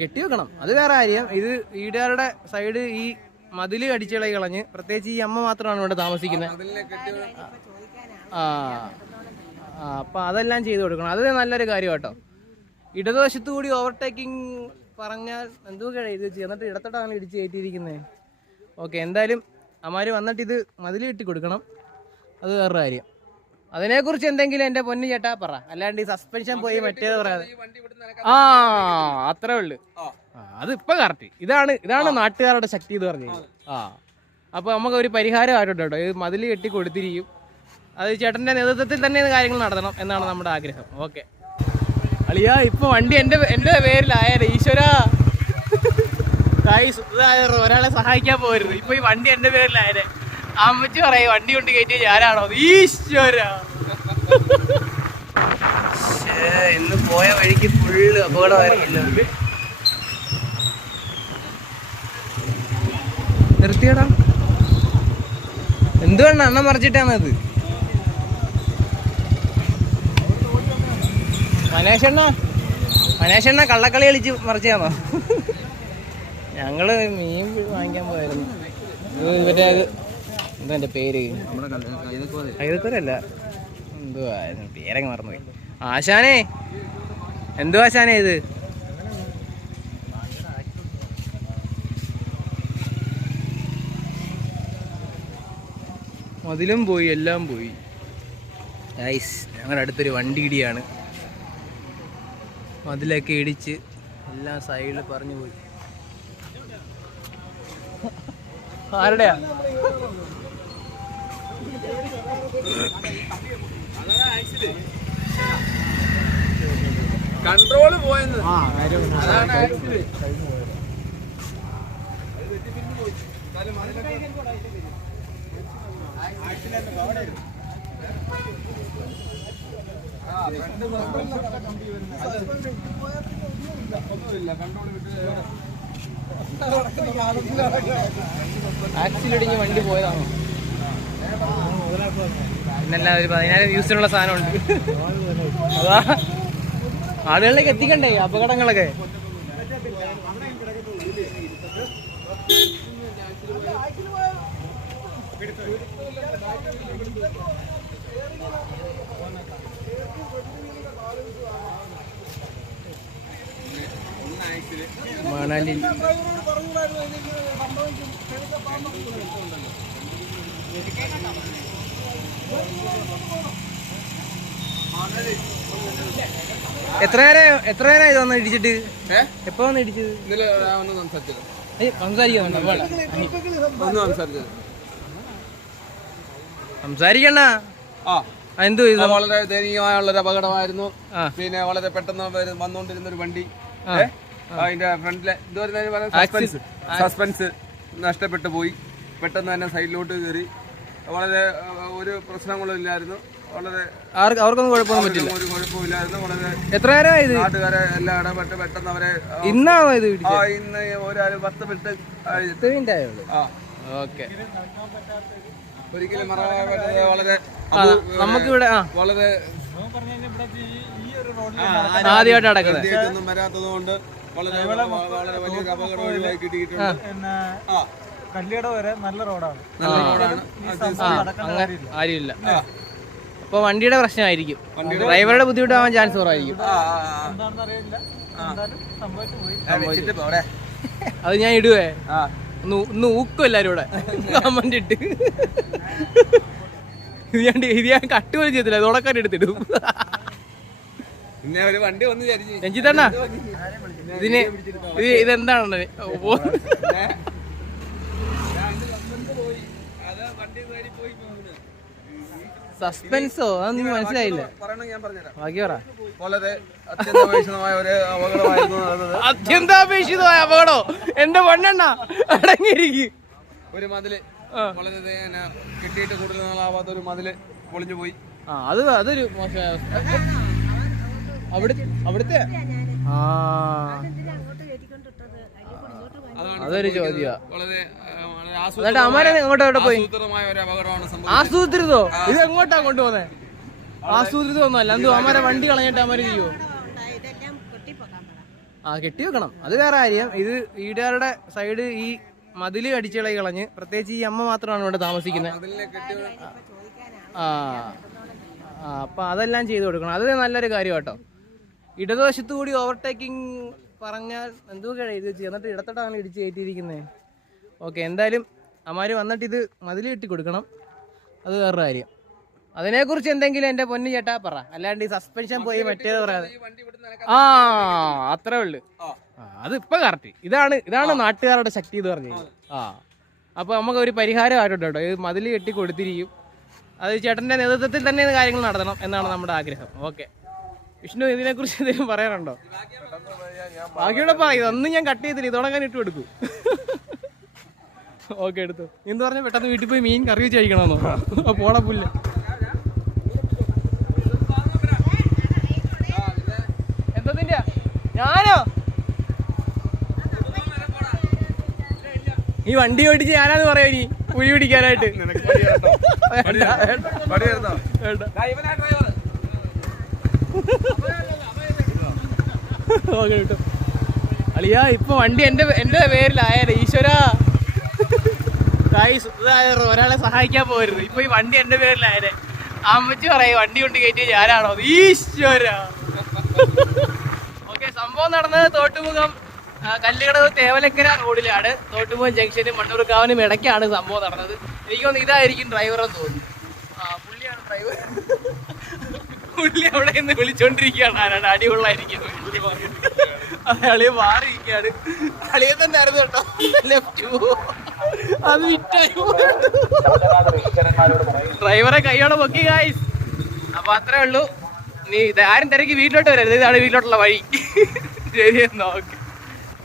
കെട്ടി വെക്കണം, അത് വേറെ കാര്യം. ഇത് വീട്ടുകാരുടെ സൈഡ് ഈ മതില് അടിച്ചിളകി കളഞ്ഞ്, പ്രത്യേകിച്ച് ഈ അമ്മ മാത്രമാണ് ഇവിടെ താമസിക്കുന്നത്. അപ്പൊ അതെല്ലാം ചെയ്തു കൊടുക്കണം. അത് നല്ലൊരു കാര്യം കേട്ടോ. ഇടതുവശത്തു കൂടി ഓവർടേക്കിംഗ് പറഞ്ഞാൽ എന്തോ ഇത് എന്നിട്ട് ഇടത്തോട്ടാണ് ഇടിച്ച് കയറ്റിയിരിക്കുന്നത്. ഓക്കെ, എന്തായാലും അമ്മാര് വന്നിട്ട് ഇത് മതിൽ കെട്ടി കൊടുക്കണം, അത് വേറൊരു കാര്യം. അതിനെക്കുറിച്ച് എന്തെങ്കിലും എൻ്റെ പൊന്നു ചേട്ടാ പറ, അല്ലാണ്ട് ഈ സസ്പെൻഷൻ പോയി മറ്റേത് പറയാതെ. അത്രേ ഉള്ളു. അതിപ്പോ കറക്റ്റ്. ഇതാണ് നാട്ടുകാരുടെ ശക്തി എന്ന് പറഞ്ഞു. അപ്പൊ നമുക്ക് ഒരു പരിഹാരം ആയിട്ടുണ്ട് കേട്ടോ. ഇത് മതിൽ കെട്ടി കൊടുത്തിരിക്കും. അത് ചേട്ടന്റെ നേതൃത്വത്തിൽ തന്നെ കാര്യങ്ങൾ നടത്തണം എന്നാണ് നമ്മുടെ ആഗ്രഹം. ഓക്കെ അളിയാ, ഇപ്പൊ വണ്ടി എന്റെ പേരിലായാലേ ഈശ്വരാ. ഒരാളെ സഹായിക്കാൻ പോരുത്. ഇപ്പൊ ഈ വണ്ടി എന്റെ പേരിലായാലേ. അമ്മച്ചി പറയും വണ്ടി കൊണ്ട് കയറ്റിയ ഞാനാണോ? ഈശ്വര, ഇന്ന് പോയ വഴിക്ക് ഫുള്ള് അപകടമായിരുന്നല്ലോ. നിർത്തിയടാ, എന്തുവേണ്ട അണ്ണൻ മറിച്ചിട്ടാണത്? മനേഷണ്ണ കള്ളക്കളി കളിച്ച് മറിച്ചാന്നോ? ഞങ്ങള് മീൻ വാങ്ങിക്കാൻ പോയായിരുന്നു. ഇവരുടെ എന്താ എന്റെ പേര്? കൈതക്കോരല്ല, എന്തുവാ പേരങ്ങ് മറന്നുപോയി. ആശാനേ, എന്തോ ആശാനേ ഇത്? മതിലും പോയി, എല്ലാം പോയി. ഞങ്ങളുടെ അടുത്തൊരു വണ്ടി ഇടിയാണ്. മതിലൊക്കെ ഇടിച്ച് എല്ലാം സൈഡിൽ പറഞ്ഞു പോയി. ആരുടെയാ? കൺട്രോള് പോയെന്ന്. ആക്സിലിടിഞ്ഞ് വണ്ടി പോയതാണോ? പിന്നല്ല, ഒരു 10,000 വ്യൂസിനുള്ള സാധനമുണ്ട്. അതാ ആളുകളിലേക്ക് എത്തിക്കണ്ടേ അപകടങ്ങളൊക്കെ. മണലിൽ എത്ര നേരം ഇത് വന്ന് ഇടിച്ചിട്ട്? എപ്പോ വന്ന് ഇടിച്ചത്? സംസാരിക്കണ്ട. എന്തു വളരെ ദയനീയമായുള്ളൊരു അപകടമായിരുന്നു. പിന്നെ വളരെ പെട്ടെന്ന് വന്നുകൊണ്ടിരുന്ന ഒരു വണ്ടി, അതിന്റെ ഫ്രണ്ടിലെ സസ്പെൻസ് നഷ്ടപ്പെട്ടു പോയി. പെട്ടെന്ന് തന്നെ സൈഡിലോട്ട് കയറി. വളരെ ഒരു പ്രശ്നങ്ങളും ഇല്ലായിരുന്നു. വളരെ അവർക്കൊന്നും കുഴപ്പമൊന്നും പറ്റില്ല, ഒരു കുഴപ്പമില്ലായിരുന്നു. വളരെ എത്ര നേരമായി ഇത്? നാട്ടുകാരെ എല്ലാം ഇടപെട്ട് പെട്ടെന്ന് അവരെ ഇന്നാണോ ഇത്? ഇന്ന് ഒരു 10 മിനിറ്റ് ആയുള്ളൂ. ഓക്കെ, ഒരിക്കലും വളരെ നമുക്കിവിടെ വളരെ ആദ്യമായിട്ട് നടക്കുന്നത് ഒന്നും വരാത്തത് കൊണ്ട് വളരെ വളരെ വലിയൊരു അപകടം ഒഴിവാക്കി കിട്ടിയിട്ടുണ്ട്. കല്ലിട വരെ നല്ല റോഡാണ്. ആരുമില്ല. അപ്പൊ വണ്ടിയുടെ പ്രശ്നമായിരിക്കും, ഡ്രൈവറുടെ ബുദ്ധിമുട്ടാവാൻ ചാൻസ് കുറവായിരിക്കും. അത് ഞാൻ ഇടുവേ, ഒന്ന് ഊക്കും എല്ലാരും കൂടെ കമന്റ് ഇട്ട്. ഇത് ഞാൻ കട്ടുപോലും ചെയ്തില്ല, തുടക്കാൻ എടുത്തിടും. രഞ്ജിത്തണ്ണ, ഇതെന്താണ്? സസ്പെൻസോ? അതൊന്നും മനസ്സിലായില്ല, ബാക്കി പറ. വളരെ അത്യന്താപേക്ഷിതമായ ഒരു അപകടമായിരുന്നു. അത്യന്താപേക്ഷിതമായ അപകടോ? എന്റെ പൊന്നെണ്ണ അടങ്ങിയിരിക്കും. ഒരു മതില് വളരെ കെട്ടിയിട്ട് കൂടുതൽ നാളാവാത്ത ഒരു മതില് പൊളിഞ്ഞു പോയി. അതൊരു മോശമായ അവസ്ഥ. അവിടുത്തെ അതൊരു ചോദ്യ. അമ്മാരെ എങ്ങോട്ടോട്ട് പോയി? ആസൂത്രിതോ? ഇത് എങ്ങോട്ടാ കൊണ്ടുപോന്നെ? ആസൂത്രിതം ഒന്നും അല്ല. എന്തോ അമ്മാരെ വണ്ടി കളഞ്ഞിട്ട് അമ്മാര് ചെയ്യോ? ആ കെട്ടി വെക്കണം, അത് വേറെ കാര്യം. ഇത് വീട്ടുകാരുടെ സൈഡ് ഈ മതില് അടിച്ചിളകി കളഞ്ഞ്, പ്രത്യേകിച്ച് ഈ അമ്മ മാത്രമാണ് ഇവിടെ താമസിക്കുന്നത്. ആ ആ അപ്പം അതെല്ലാം ചെയ്തു കൊടുക്കണം, അത് നല്ലൊരു കാര്യം കേട്ടോ. ഇടതുവശത്തു കൂടി ഓവർടേക്കിംഗ് പറഞ്ഞാൽ എന്തൊക്കെ എഴുതി വെച്ച്, എന്നിട്ട് ഇടത്തോട്ടാണ് ഇടിച്ച് കയറ്റിയിരിക്കുന്നത്. ഓക്കെ, എന്തായാലും അമ്മാര് വന്നിട്ട് ഇത് മതിൽ കെട്ടി കൊടുക്കണം, അത് വേറൊരു കാര്യം. അതിനെക്കുറിച്ച് എന്തെങ്കിലും എൻ്റെ പൊന്നു ചേട്ടാ പറ, അല്ലാണ്ട് ഈ സസ്പെൻഷൻ പോയി മറ്റേത് പറയാതെ. ആ അത്രേ ഉള്ളു, അതിപ്പോ കറക്റ്റ്. ഇതാണ് നാട്ടുകാരുടെ ശക്തി എന്ന് പറഞ്ഞു. ആ അപ്പൊ നമുക്ക് ഒരു പരിഹാരമായിട്ടുണ്ട് കേട്ടോ, ഇത് മതിൽ കെട്ടി കൊടുത്തിരിക്കും. അത് ചേട്ടന്റെ നേതൃത്വത്തിൽ തന്നെ കാര്യങ്ങൾ നടത്തണം എന്നാണ് നമ്മുടെ ആഗ്രഹം. ഓക്കെ വിഷ്ണു, ഇതിനെക്കുറിച്ച് എന്തെങ്കിലും പറയാനുണ്ടോ? ബാക്കിയുടെ പറയും, ഒന്നും ഞാൻ കട്ട് ചെയ്തില്ല, ഇതോടെ ഞാൻ ഇട്ട് കൊടുക്കും. ഓക്കെ എടുത്തു. എന്ന് പറഞ്ഞാൽ പെട്ടെന്ന് വീട്ടിൽ പോയി മീൻ കറി വെച്ച് കഴിക്കണമെന്നോ? പോടാ പുല്ല്. എന്തതിന്റെ ഞാനോ? ഈ വണ്ടി ഓടിച്ച് ഞാനാന്ന് പറയാ ഇനി പുലി പിടിക്കാനായിട്ട്. അളിയാ ഇപ്പൊ വണ്ടി എന്റെ പേരിലായാലേ ഈശ്വരാ. ഒരാളെ സഹായിക്കാൻ പോരുത്, ഇപ്പൊ ഈ വണ്ടി എന്റെ പേരിലായാലേ. അമ്മച്ചി പറയും വണ്ടി കൊണ്ട് കയറ്റി ഞാനാണോ? ഈശ്വര. ഓക്കെ, സംഭവം നടന്നത് തോട്ടുമുഖം കല്ലുകടവ് തേവലക്കര റോഡിലാണ്. തോട്ടുമുഖം ജംഗ്ഷനും മണ്ണൂർക്കാവിനും ഇടയ്ക്കാണ് സംഭവം നടന്നത്. എനിക്ക് തോന്നുന്നു ഇതായിരിക്കും ഡ്രൈവറെന്ന് തോന്നുന്നു. ആ പുള്ളിയാണ് ഡ്രൈവർ. പുള്ളി അവിടെ നിന്ന് വിളിച്ചോണ്ടിരിക്കുകയാണ്, ആരാണ് അടികൊള്ളായിരിക്കും. അളിയെ മാറിയിരിക്കുകയാണ്. അളിയെ തന്നെ ആയിരുന്നു കേട്ടോ, ലെഫ്റ്റ് അത് വിറ്റായി. ഡ്രൈവറെ കൈയോടെ പൊക്കി ഗായ്സ്. അപ്പൊ അത്രേ ഉള്ളൂ. നീ ഇതാരും തിരക്കി വീട്ടിലോട്ട് വരരുത്, ഇതാണ് വീട്ടിലോട്ടുള്ള വഴി. ശരി എന്നാ, ഓക്കെ.